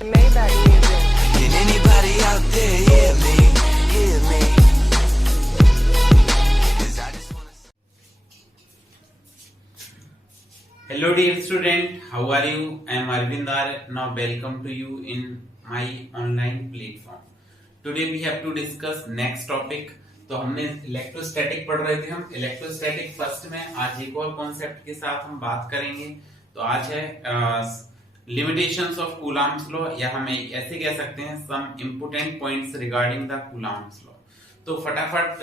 Maybach music. Can anybody out there hear me? Hear me? 'Cause I just wanna... Hello dear student, how are you? I am Arvind R. Now welcome to you in my online platform. Today we have to discuss next topic. तो हमने electrostatic पढ़ रहे थे, हम electrostatic first में आज एक और कॉन्सेप्ट के साथ हम बात करेंगे. तो आज है लिमिटेशंस ऑफ कूलम्ब्स लॉ, या हम ऐसे कह सकते हैं some important points regarding the Coulomb's law. तो फटाफट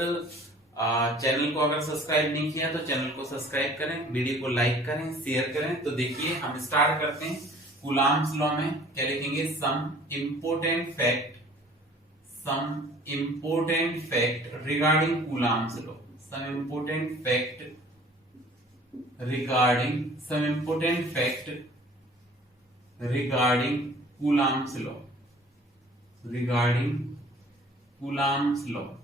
चैनल को अगर सब्सक्राइब नहीं किया तो चैनल को सब्सक्राइब करें, वीडियो को लाइक करें, शेयर करें. तो देखिए हम स्टार्ट करते हैं. कूलम्ब्स लॉ में क्या लिखेंगे? Some important fact regarding Coulomb's law. Some important fact regarding Coulomb's law.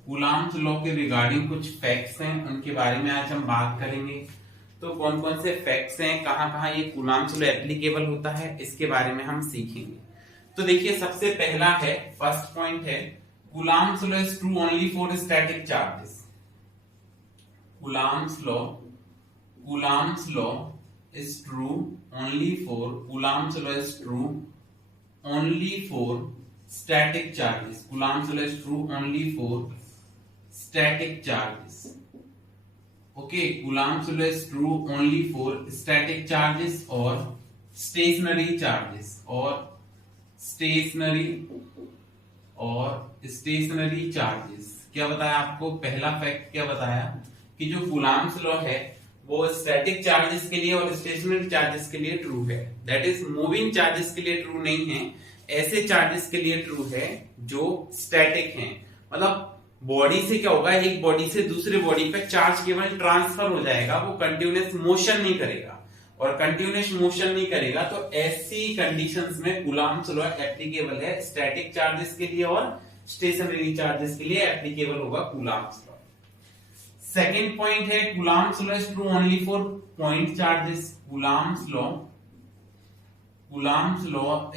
Coulomb's law के रिगार्डिंग कुछ फैक्ट्स हैं, उनके बारे में आज हम बात करेंगे. तो कौन कौन से फैक्ट्स हैं, कहां कहां ये Coulomb's law एप्लीकेबल होता है, इसके बारे में हम सीखेंगे. तो देखिए सबसे पहला है, फर्स्ट पॉइंट है, Coulomb's law is true only for static charges. Coulomb's law is true only for static charges. Coulomb's law is true only for static charges. Okay, Coulomb's law is true only for static charges or stationary charges stationary charges. क्या बताया आपको? पहला fact क्या बताया कि जो Coulomb's law है वो स्टैटिक चार्जेस के लिए और स्टेशनरी चार्जेस के लिए ट्रू है. दैट इज मूविंग चार्जेस के लिए ट्रू नहीं है, ऐसे चार्जेस के लिए ट्रू है जो स्टैटिक हैं. मतलब बॉडी से क्या होगा, एक बॉडी से दूसरे बॉडी पे चार्ज केवल ट्रांसफर हो जाएगा, वो कंटिन्यूअस मोशन नहीं करेगा. और कंटिन्यूअस मोशन नहीं करेगा तो ऐसी कंडीशंस में कूलम्ब्स लॉ एप्लीकेबल है. स्टैटिक चार्जेस के लिए और स्टेशनरी चार्जेस के लिए एप्लीकेबल होगा कूलम्ब्स लॉ. सेकंड पॉइंट है, Coulomb's law is true only for point charges. Coulomb's law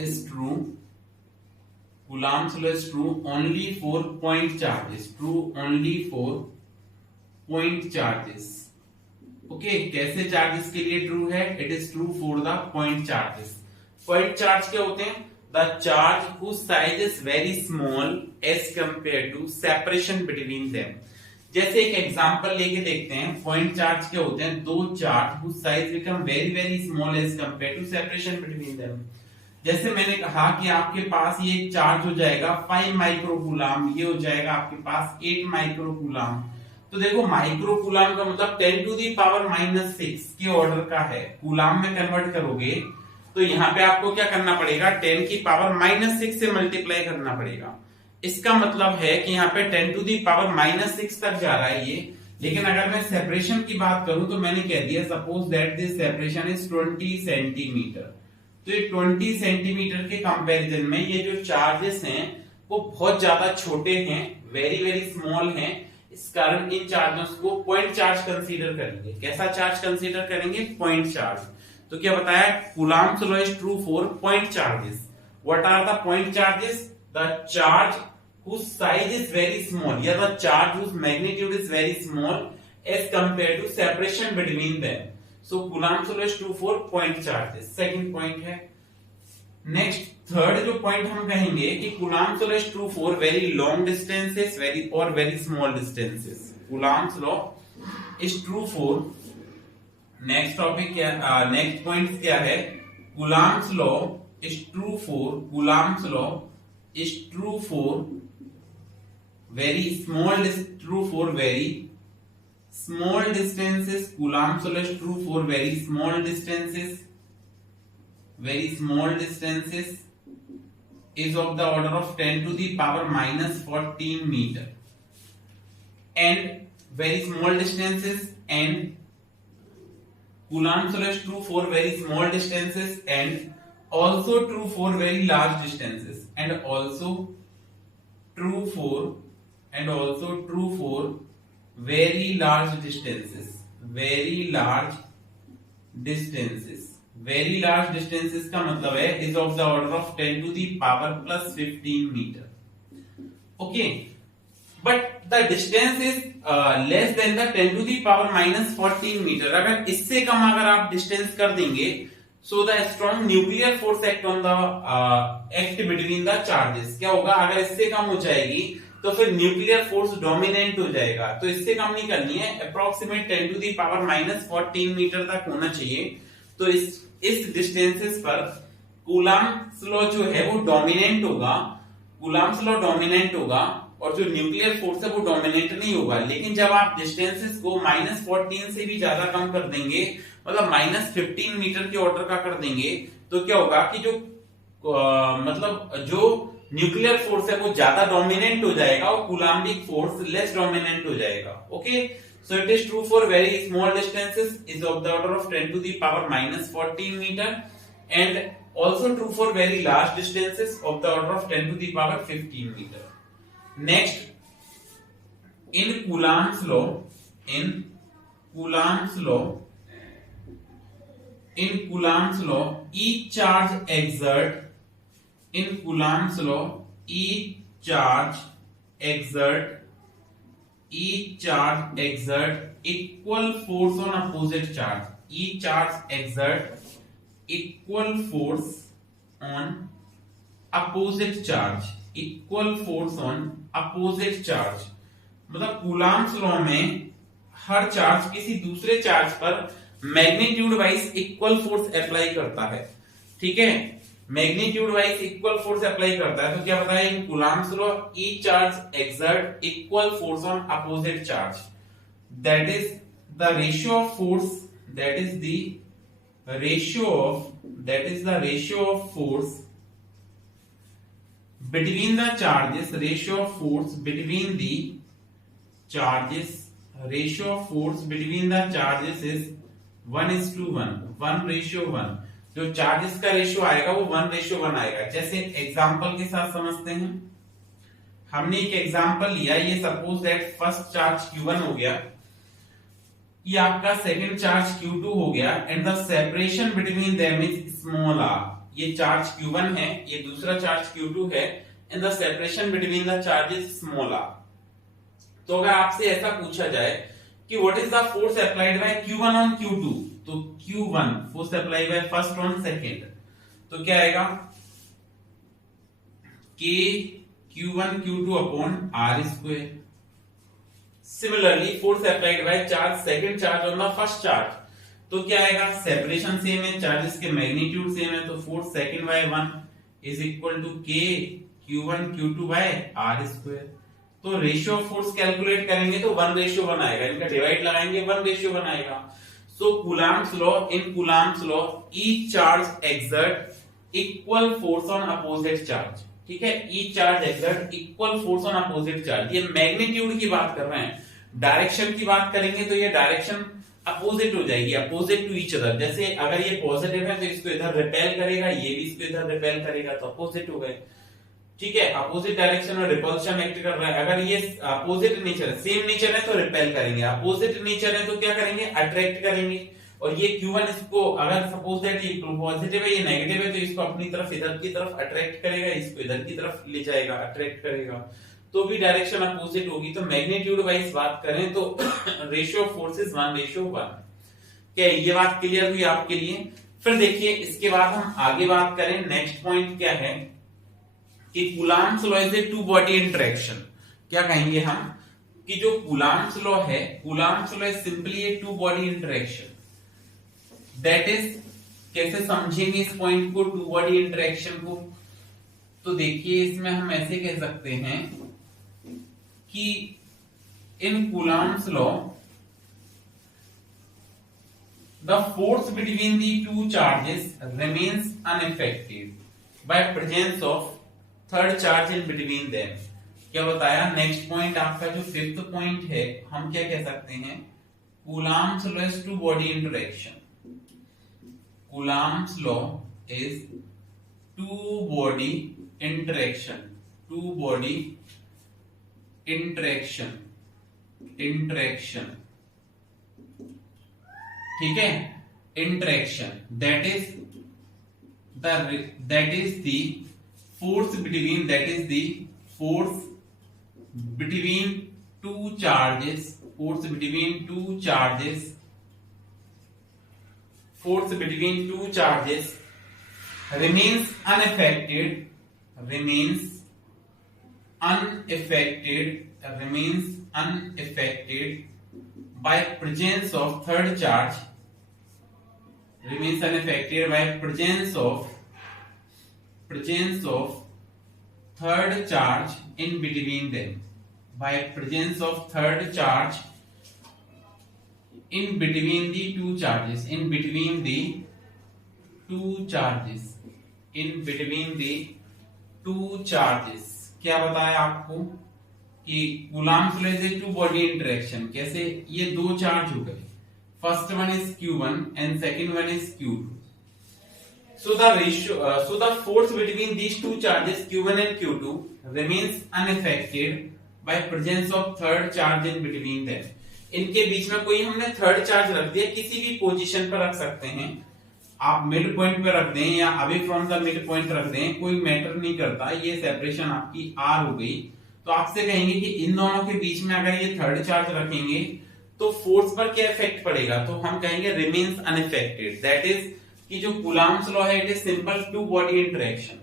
is true only for point charges. Okay, कैसे चार्जेस के लिए ट्रू है? It is true for the point charges. Point charge क्या होते हैं? The charge whose size is very small as compared to separation between them. जैसे एक example लेके देखते हैं. पॉइंट चार्ज क्या होते हैं? दो charge whose size become very very small as compared to separation between them. जैसे मैंने कहा कि आपके पास ये चार्ज हो जाएगा 5 माइक्रोकूलम, ये हो जाएगा आपके पास 8 माइक्रोकूलम. तो देखो माइक्रोकूलम का मतलब 10 टू दी पावर -6 के ऑर्डर का है. कूलम में कन्वर्ट करोगे तो यहाँ पे आपको क्या करना पड़ेगा? 10 की पावर -6 से मल्टीप्लाई करना पड़ेगा. इसका मतलब है कि यहाँ पे 10 टू दी पावर -6 तक जा रहा है ये. लेकिन अगर मैं सेपरेशन की बात करूं तो मैंने कह दिया suppose that this separation is 20 centimetre. तो ये 20 सेंटीमीटर के कंपैरिजन में ये जो चार्जेस हैं वो बहुत ज्यादा छोटे हैं, वेरी वेरी स्मॉल हैं. इस कारण इन चार्जेस को पॉइंट चार्ज कंसीडर करेंगे. कैसा चार्ज कंसीडर करेंगे? Point charge. तो क्या बताया? Coulomb's law is true for point charges. What are the point charges? The charge whose size is very small, या the charge whose magnitude is very small as compared to separation between them. So Coulomb's law is true for point charges. Second point है. Next third जो point हम कहेंगे कि Coulomb's law is true for very long distances very small distances. Coulomb's law is true for, next topic क्या, next point क्या है? Coulomb's law is true for very small distances. Coulomb's law is true for very small distances is of the order of 10 to the power -14 meter, and very small distances, and Coulomb's law is true for very small distances and also true for very large distances, and also true for very large distances. Very large distances का मतलब है is of the order of 10 to the power plus 15 metre. Okay, but the distance is less than the 10 to the power minus 14 metre. अगर इससे कम अगर आप distance कर देंगे, so the strong nuclear force act on the act between the charges. क्या होगा, अगर इससे कम हो जाएगी तो फिर न्यूक्लियर फोर्स डोमिनेंट हो जाएगा। तो इससे कम नहीं करनी है, approximate 10 to the power minus 14 metre तक होना चाहिए। तो इस डिस्टेंसेस पर कूलम्ब्स लॉ जो है वो डोमिनेंट होगा, कूलम्ब्स लॉ डोमिनेंट होगा, और जो न्यूक्लियर फोर्स है वो डोमिनेट नहीं होगा। लेकिन जब आप डिस्टेंसेस को -14 से भी ज्यादा कम कर देंगे, मतलब -15 मीटर के ऑर्डर का कर देंगे, तो क्या होगा कि जो मतलब जो न्यूक्लियर फोर्स है वो ज्यादा डोमिनेंट हो जाएगा और कूलम्बिक फोर्स लेस डोमिनेंट हो जाएगा। Okay, so it is true for very small distances is of the order of 10 to the power -14 metre, and also true for very large distances of the order of 10 to the power 15 meter. Next, in Coulomb's law, each charge exert equal force on opposite charge. Each charge exert equal force on opposite charge. Equal force on opposite charge मतलब Coulomb's law में हर charge किसी दूसरे charge पर magnitude wise equal force apply करता है। ठीक है, magnitude wise equal force apply करता है। तो क्या बताया in Coulomb's law, each charge exert equal force on opposite charge, that is the ratio of force, that is the ratio of force between the charges, ratio of force between the charges is 1:1, 1:1। जो charges का ratio आएगा वो 1:1 आएगा। जैसे example के साथ समझते हैं, हमने एक एग्जांपल लिया, ये suppose that first charge Q1 हो गया, ये आपका सेकंड चार्ज Q2 हो गया, and the separation between them is small r। ये चार्ज Q1 है, ये दूसरा चार्ज Q2 है, and the separation between the charges small r। तो अगर आपसे ऐसा पूछा जाए कि what is the force applied bye Q1 on Q2, तो Q1 force applied by first on second, तो क्या आएगा K Q1 Q2 upon r²। Similarly, force applied by charge second charge on the first charge, तो क्या आएगा, separation same है, charges के magnitude same है, तो force second by 1 is equal to K Q1 Q2 by r²। तो ratio of force calculate करेंगे तो 1:1 आएगा, इनका डिवाइड लगाएंगे 1:1 आएगा। So Coulomb's law, in Coulomb's law each charge exert equal force on opposite charge. ठीक है, each charge exert equal force on opposite charge. ये मैग्नीट्यूड की बात कर रहे हैं। डायरेक्शन की बात करेंगे तो ये डायरेक्शन अपोजिट हो जाएगी, अपोजिट टू ईच अदर। जैसे अगर ये पॉजिटिव है तो इसको इधर रिपेल करेगा, ये भी इसको इधर रिपेल करेगा, तो अपोजिट हो गए। ठीक है, अपोजिट डायरेक्शन में रिपल्शन एक्ट कर रहा है। अगर ये अपोजिट नेचर है, सेम नेचर है तो रिपेल करेंगे, अपोजिट नेचर है तो क्या करेंगे, अट्रैक्ट करेंगे। और ये Q1 इसको अगर सपोज दैट ये पॉजिटिव है, ये नेगेटिव है, तो इसको अपनी तरफ इधर की तरफ अट्रैक्ट करेगा, इसको इधर की तरफ ले जाएगा, अट्रैक्ट करेगा, तो भी डायरेक्शन अपोजिट होगी। तो मैग्नीट्यूड वाइज बात करें तो रेशियो ऑफ फोर्सेस 1:1। क्या ये बात क्लियर हुई आपके लिए? फिर देखिए इसके बाद हम आगे बात करें, नेक्स्ट पॉइंट क्या है कि Coulomb's law is a two body interaction. क्या कहेंगे हम कि जो कूलम्ब्स लॉ है, Coulomb's law is simply a two body interaction. That is, कैसे समझेंगे इस पॉइंट को, टू बॉडी इंटरेक्शन को? तो देखिए इसमें हम ऐसे कह सकते हैं कि in Coulomb's law the force between the two charges remains uneffective by presence of third charge in between them. क्या बताया? नेक्स्ट पॉइंट आपका जो फिफ्थ पॉइंट है, हम क्या कह सकते हैं, Coulomb's law is two body interaction. Coulomb's law is two body interaction, two body interaction, ठीक है, interaction, that is that is the force between two charges, remains unaffected by presence of third charge, remains unaffected by presence of third charge in between them, by presence of third charge in between the two charges, in between the two charges. क्या बताया आपको कि Coulomb's law is two body interaction. कैसे? ये दो charge हो गए, first one is Q1 and second one is Q2. So the force between these two charges Q1 and Q2 remains unaffected by presence of third charge in between them. इनके बीच में कोई हमने third charge रख दिया, किसी भी position पर रख सकते हैं. आप मिड पॉइंट पे रख दें या away from the mid point रख दें, कोई मैटर नहीं करता. ये सेपरेशन आपकी R हो गई. तो आपसे कहेंगे कि इन दोनों के बीच में अगर ये थर्ड चार्ज रखेंगे तो फोर्स पर क्या इफेक्ट पड़ेगा, तो हम कहेंगे रिमेन्स अनअफेक्टेड. दैट इज कि जो कूलम्ब्स लॉ है, it is simple two body interaction.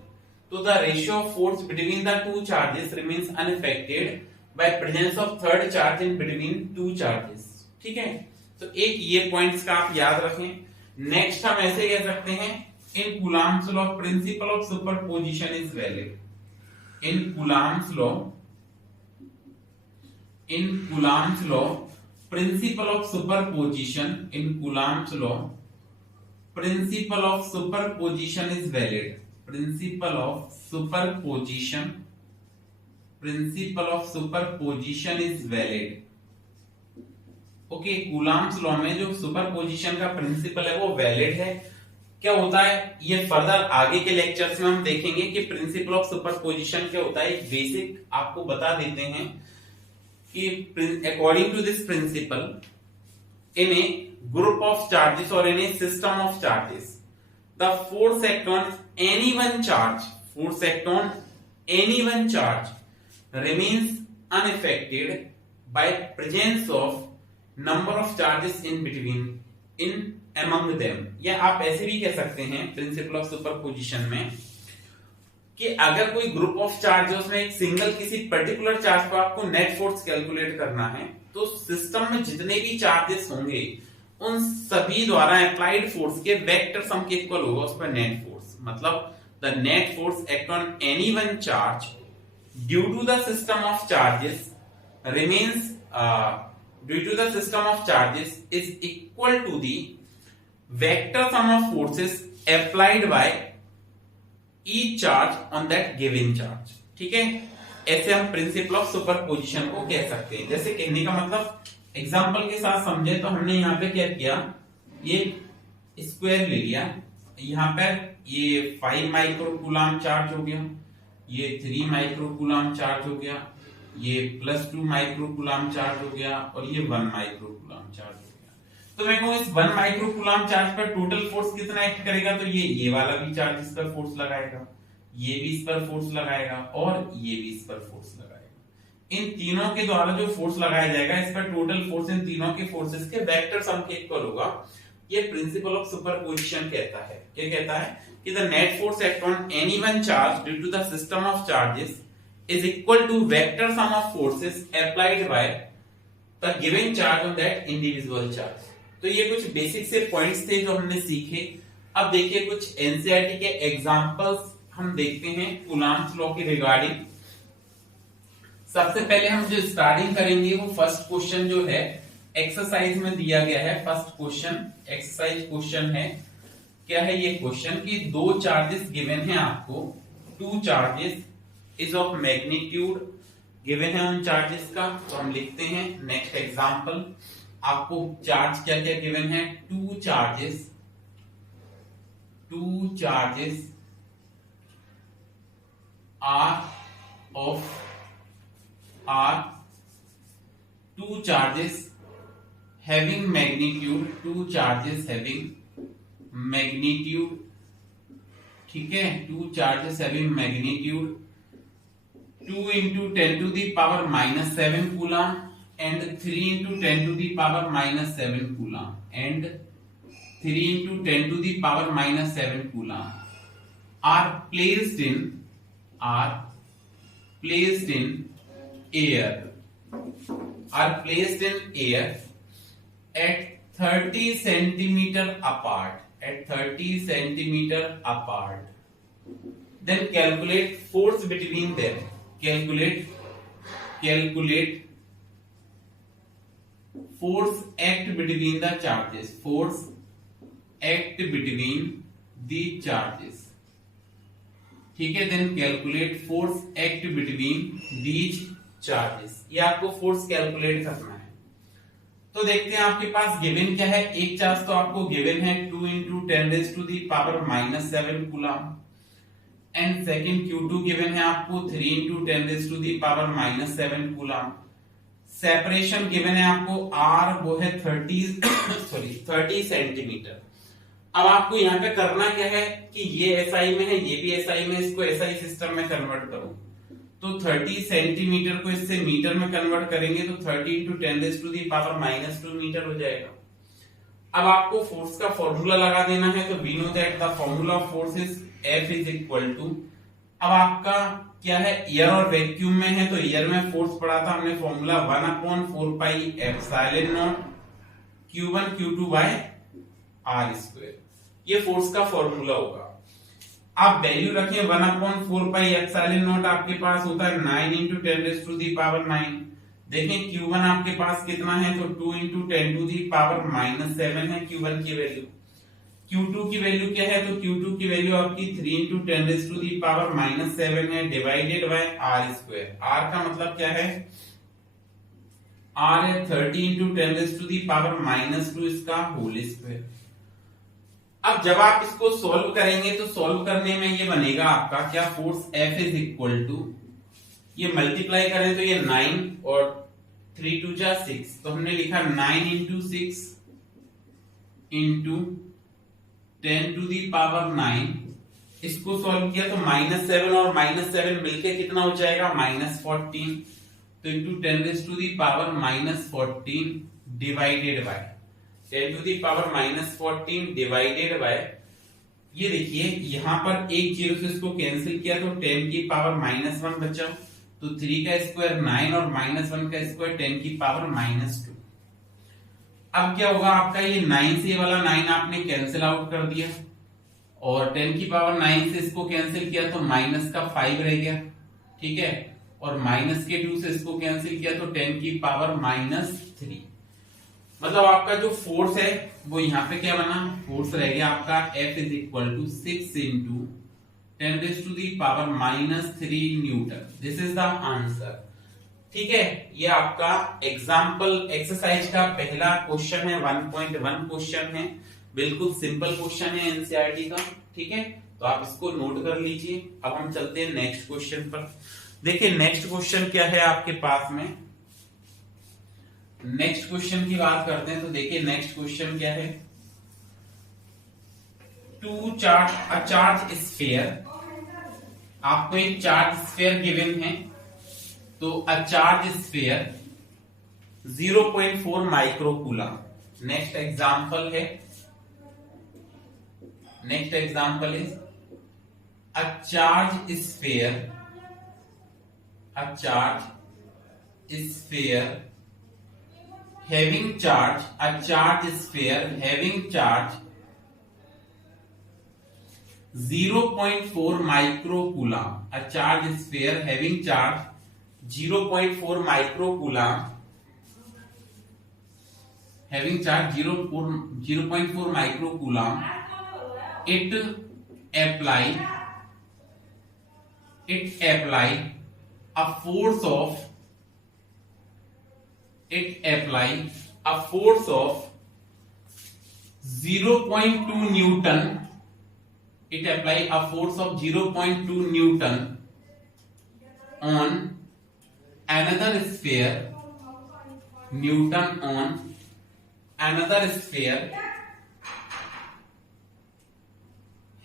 तो the ratio of force between the two charges remains unaffected by presence of third charge in between two charges. ठीक है, तो एक ये points का आप याद रखें. नेक्स्ट हम ऐसे कह सकते हैं, in Coulomb's law principle of superposition is valid. In Coulomb's law principle of superposition, in Coulomb's law principle of superposition is valid. Principle of superposition is valid. Okay, Coulomb's law में जो superposition का principal है वो valid है. क्या होता है ये फर्दर आगे के लेक्चर्स में हम देखेंगे कि प्रिंसिपल ऑफ सुपरपोजिशन क्या होता है. एक बेसिक आपको बता देते हैं कि according to this principle, in a group of charges or in a system of charges, the force act on any one charge remains unaffected by presence of number of charges in among them. या आप ऐसे भी कह सकते हैं principal of superposition में कि अगर कोई ग्रुप ऑफ चार्ज है, उसमें एक सिंगल किसी पर्टिकुलर चार्ज पर आपको नेट फोर्स कैलकुलेट करना है, तो सिस्टम में जितने भी चार्जेस होंगे उन सभी द्वारा अप्लाइड फोर्स के वेक्टर सम के इक्वल होगा उस पर नेट फोर्स. मतलब the net force act on any one charge due to the system of charges remains is equal to the vector sum of forces applied by each charge on that given charge. ठीक है, ऐसे हम principal of superposition को कह सकते हैं. जैसे कहने का मतलब एग्जांपल के साथ समझे तो हमने यहाँ पे क्या किया, ये स्क्वायर ले लिया, यहाँ पर ये 5 माइक्रो कूलम्ब चार्ज हो गया, ये 3 माइक्रो कूलम्ब चार्ज हो गया, ये +2 माइक्रो कूलम्ब चार्ज हो गया और ये 1 माइक्रो कूलम्ब चार्ज हो गया. तो मैं कहूँ इस 1 माइक्रो कूलम्ब चार्ज पर टोटल फोर्स कितना एक्ट करेगा, तो ये वाला भी चार्ज इस पर फोर्स लगाएगा, ये भी इस पर फोर्स लगाएगा और ये भी इस पर फोर्स लगाएगा. इन तीनों के द्वारा जो फोर्स लगाया जाएगा, इस पर टोटल फोर्स इन तीनों के फोर्सेस के वेक्टर सम के इक्वल होगा. ये प्रिंसिपल ऑफ सुपरपोजिशन कहता है. क्या कहता है कि the net force act on any one charge due to the system of charges is equal to vector sum of forces applied by the given charge on that individual charge. तो ये कुछ basic से points थे जो हमने सीखे. अब देखिए कुछ एनसीईआरटी के एग्जांपल्स हम देखते हैं कूलम्ब्स लॉ के रिगार्डिंग. सबसे पहले हम जो स्टार्टिंग करेंगे वो फर्स्ट क्वेश्चन जो है एक्सरसाइज में दिया गया है. फर्स्ट क्वेश्चन एक्सरसाइज क्वेश्चन है. क्या है ये क्वेश्चन कि दो चार्जेस गिवन है आपको, 2 charges is of magnitude given है उन चार्जेस का. तो हम लिखते हैं नेक्स्ट एग्जांपल. आपको चार्ज क्या क्या गिवन है, 2 charges are 2 charges having magnitude, 2 charges having magnitude. ठीक है, 2 charges having magnitude 2 into 10 to the power minus 7 coulomb and 3 into 10 to the power minus 7 coulomb and 3 into 10 to the power minus 7 coulomb are placed in air at 30 centimeter apart, then calculate force between them. Calculate force act between the charges. ठीक है, then calculate force act between these charges. ये आपको force calculate करना है। तो देखते हैं आपके पास गिवन क्या है। एक चार्ज तो आपको गिवन है 2 into 10 raised to the power minus 7 coulomb and second Q2 given है आपको 3 into 10 raised to the power minus 7 coulomb. Separation given है आपको R वो है 30 सेंटीमीटर। अब आपको यहाँ पे करना क्या है कि ये SI में है, ये भी SI में, इसको SI सिस्टम में कन्वर्ट करो। तो 30 सेंटीमीटर को इससे मीटर में कन्वर्ट करेंगे तो 30 into 10 raised to the power minus 2 metre हो जाएगा। अब आपको फोर्स का फॉर्मूला लगा देना है। तो we know that the formula of force is F is equal to, अब आपका क्या है, एयर और वैक्यूम में है तो एयर में फोर्स पढ़ा था हमने formula 1/4 pi epsilon naught Q1 Q2 by R square. ये फोर्स का फॉर्मूला होगा। आप वैल्यू रखें 1/4 पाई एप्सिलॉन नॉट आपके पास होता है 9 into 10 raised to the power 9। देखें Q1 आपके पास कितना है तो 2 into 10 to the power minus 7 है Q1 की वैल्यू। Q2 की वैल्यू क्या है तो Q2 की वैल्यू आपकी 3 into 10 raised to the power minus 7 है divided by R square. R का मतलब क्या है, R है 30 into 10 raised to the power minus 2 इसका होल स्क्वायर। अब जब आप इसको सॉल्व करेंगे तो सॉल्व करने में ये बनेगा आपका क्या, force F is equal to, ये मल्टीप्लाई करें तो ये 9 और 3 2 जा 6, तो हमने लिखा 9 into 6 into 10 to the power 9। इसको सॉल्व किया तो -7 और -7 मिलके कितना हो जाएगा -14, तो into 10 raised to the power -14 divided by 10 to the power -14 divided by, ये देखिए यहां पर एक जीरो से इसको कैंसिल किया तो 10 की पावर -1 बचा, तो 3 का स्क्वायर 9 और -1 का स्क्वायर 10 की पावर -2। अब क्या होगा आपका, ये 9 से वाला 9 आपने कैंसिल आउट कर दिया और 10 की पावर 9 से इसको कैंसिल किया तो माइनस का 5 रह गया, ठीक है, और माइनस के 2 से इसको कैंसिल किया तो 10 की पावर -3। मतलब आपका जो फोर्स है वो यहाँ पे क्या बना, फोर्स रह गया आपका F is equal to 6 into 10 raised to the power -3 newton. This is the answer. ठीक है, ये आपका एग्जाम्पल एक्सरसाइज का पहला क्वेश्चन है, 1.1 क्वेश्चन है, बिल्कुल सिंपल क्वेश्चन है एनसीईआरटी का। ठीक है, तो आप इसको नोट कर लीजिए। अब हम चलते हैं नेक्स्ट क्वेश्चन पर। देखिए नेक्स्ट क्वेश्चन क्या है आपके पास में, नेक्स्ट क्वेश्चन की बात करते हैं तो देखिए नेक्स्ट क्वेश्चन क्या है, अ चार्ज स्फीयर, आपको एक चार्ज स्फीयर गिवन है, तो a charge sphere 0.4 microcoulomb. Next example है, next example is a charge sphere having charge, a charge sphere having charge 0.4 microcoulomb, a charge sphere having charge 0.4 microcoulomb, having charge 0.4 microcoulomb, it apply a force of 0.2 Newton. It apply a force of 0.2 Newton on another sphere. Newton on another sphere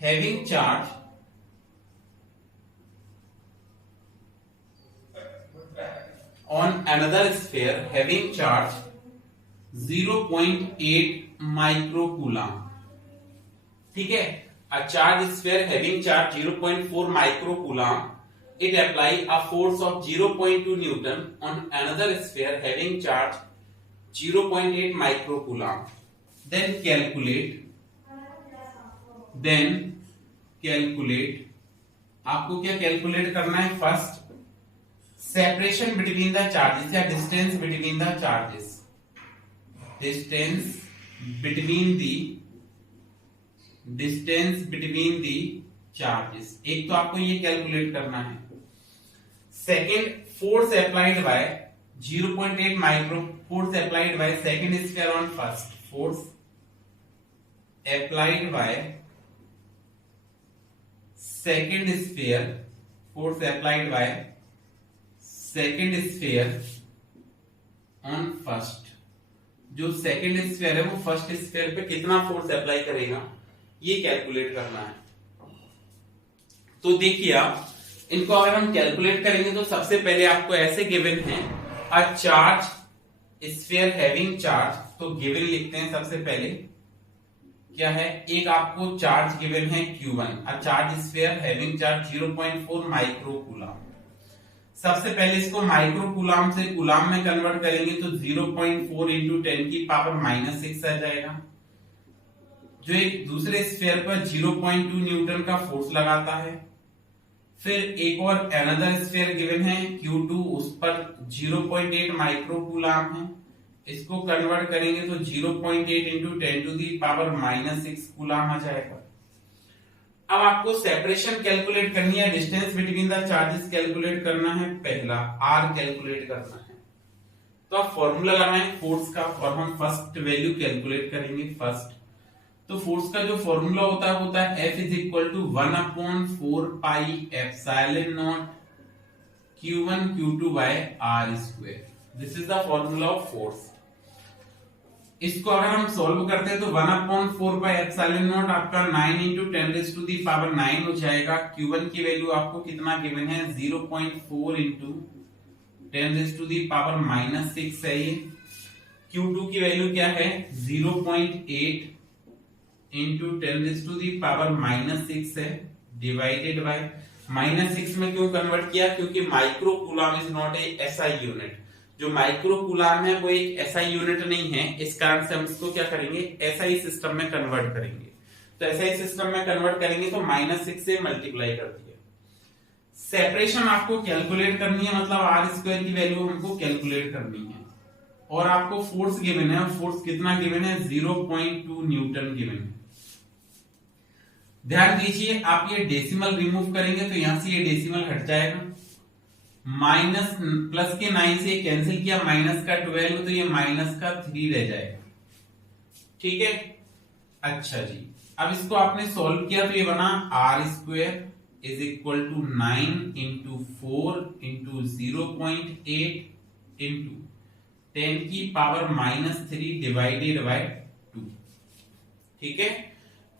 having charge on another sphere having charge 0.8 microcoulomb. ठीक है, a charge sphere having charge 0.4 microcoulomb, it apply a force of 0.2 Newton on another sphere having charge 0.8 microcoulomb. Then calculate, आपको क्या calculate करना है? First separation between the charges या distance between the charges, distance between the charges. एक तो आपको ये calculate करना है। Second, force applied by 0.8 micro, force applied by second square on first, force applied by second sphere, force applied by second sphere on first. जो second sphere है वो first sphere पे कितना फोर्स अप्लाई करेगा, ये calculate करना है। तो देखिए आप इनको अगर हम कैलकुलेट करेंगे तो सबसे पहले आपको ऐसे गिवन है, अ चार्ज स्फीयर हैविंग चार्ज, तो गिवन लिखते हैं सबसे पहले क्या है। एक आपको चार्ज गिवन है Q1, अ charge sphere having charge 0.4 microcoulomb. सबसे पहले इसको माइक्रोकूलम से कूलम में कन्वर्ट करेंगे तो 0.4 इंटू 10 की पावर -6 आ जाएगा, जो एक दूसरे स्फीयर पर 0.2 न्यूटन का फोर्स लगाता है। फिर एक और अनदर स्फीयर गिवन है Q2, उस पर 0.8 माइक्रोकूलम है, इसको कन्वर्ट करेंगे तो 0.8 into 10 to the power -6 coulomb आ जाएगा। अब आपको सेपरेशन कैलकुलेट करनी है, distance between the charges calculate करना है, पहला R कैलकुलेट करना है। तो आप फॉर्मूला लगाएं फोर्स का, और हम फर्स्ट वैल्यू कैलकुलेट करेंगे फर्स्ट। तो फोर्स का जो फॉर्मूला होता है F is equal to 1/4 pi epsilon naught Q1 Q2 by R square. This is the formula of force. इसको अगर हम सॉल्व करते हैं तो 1/4 बाय एप्सिलॉन नॉट आपका 9 into 10 raise to the power 9 हो जाएगा। Q1 की वैल्यू आपको कितना गिवन है, 0.4 into 10 raise to the power -6 है ये। Q2 की वैल्यू क्या है, 0.8 into 10 raise to the power -6 है, डिवाइडेड बाय -6 में क्यों कन्वर्ट किया, क्योंकि microcoulomb is not a SI unit. जो माइक्रोकूलम है वो एक एसआई यूनिट नहीं है, इस कारण से हम इसको क्या करेंगे, एसआई सिस्टम में कन्वर्ट करेंगे। तो एसआई सिस्टम में कन्वर्ट करेंगे तो -6 से मल्टीप्लाई कर दिया। सेपरेशन आपको कैलकुलेट करनी है, मतलब आर स्क्वायर की वैल्यू हमको कैलकुलेट करनी है। और आपको फोर्स गिवन है, फोर्स कितना गिवन है, 0.2 न्यूटन गिवन है। ध्यान दीजिए, आप ये डेसिमल रिमूव करेंगे तो यहां से ये डेसिमल हट जाएगा, माइनस प्लस के 9 से कैंसिल किया, माइनस का 12 तो ये माइनस का 3 रह जाएगा। ठीक है, अच्छा जी। अब इसको आपने सॉल्व किया तो ये बना R square is equal to 9 into 4 into 0.8 into 10 की पावर -3 डिवाइडेड बाय 2। ठीक है,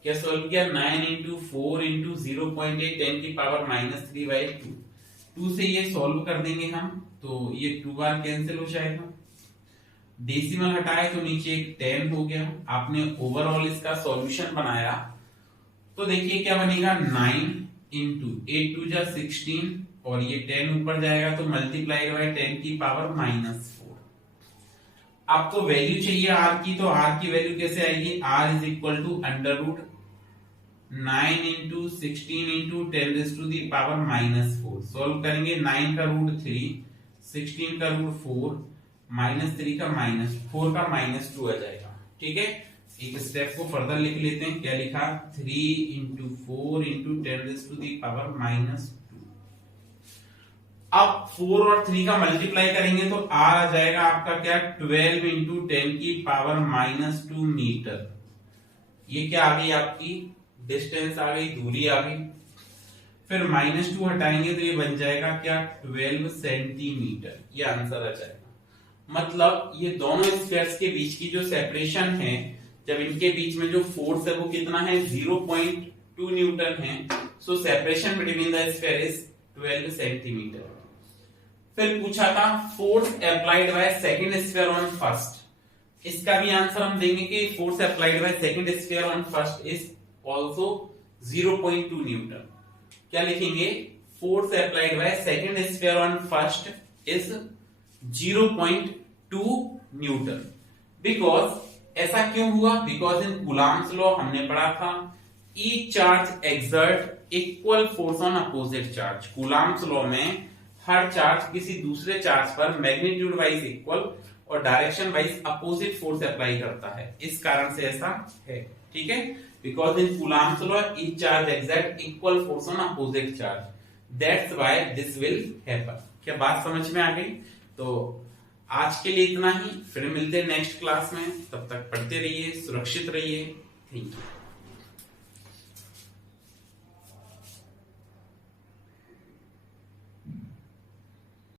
क्या सॉल्व किया, 9 इंटू 4 इंटू 0.8 10 की पावर -3 बाय 2। 2 से ये सॉल्व कर देंगे हम तो ये 2 बार कैंसिल हो जाएगा, डेसिमल हटाए तो नीचे एक 10 हो गया। आपने ओवरऑल इसका सॉल्यूशन बनाया तो देखिए क्या बनेगा, 9 इंटू 8 2 जा 16 और ये 10 ऊपर जाएगा तो मल्टीप्लाई बाय 10 की पावर -4। आपको वैल्यू चाहिए आर की, तो आर की वैल्यू कैसे आएगी, R is equal to under root 9 into 16 into 10 raise to the power -4। Solve करेंगे, 9 का रूट 3, 16 का रूट 4, -3 का -4 का -2 आ जाएगा। ठीक है, एक स्टेप को फर्दर लिख लेते हैं, क्या लिखा, 3 into 4 into 10 raise to the power -2। अब 4 और 3 का मल्टीप्लाई करेंगे तो आर आ जाएगा आपका क्या, 12 इंटू 10 की पावर -2 मीटर। ये क्या आ गई आपकी डिस्टेंस आ गई, दूरी आ गई। फिर -2 हटाएंगे तो ये बन जाएगा क्या, 12 सेंटीमीटर। ये आंसर आ जाएगा। मतलब ये दोनों स्फीयर्स के बीच की जो सेपरेशन है, जब इनके बीच में जो फोर्स है वो कितना है, 0.2 न्यूटन है। So separation between the sphere is 12 centimetre. फिर पूछा था force applied by second sphere on first. इसका भी आंसर हम देंगे कि force applied by second sphere on first is also 0.2 newton. क्या लिखेंगे? Force applied by second sphere on first is 0.2 newton. Because ऐसा क्यों हुआ? बिकॉज इन कूलम्ब्स लॉ हमने पढ़ा था each charge exert equal force on opposite charge. Coulomb's law में हर चार्ज किसी दूसरे चार्ज पर मैग्नीट्यूड वाइज इक्वल और direction wise opposite force apply करता है। इस कारण से ऐसा है, ठीक है। Because in Coulomb's law each charge exert equal force on opposite charge, that's why this will happen. क्या बात समझ में आ गई? तो आज के लिए इतना ही, फिर मिलते हैं नेक्स्ट क्लास में। तब तक पढ़ते रहिए, सुरक्षित रहिए। Thank you.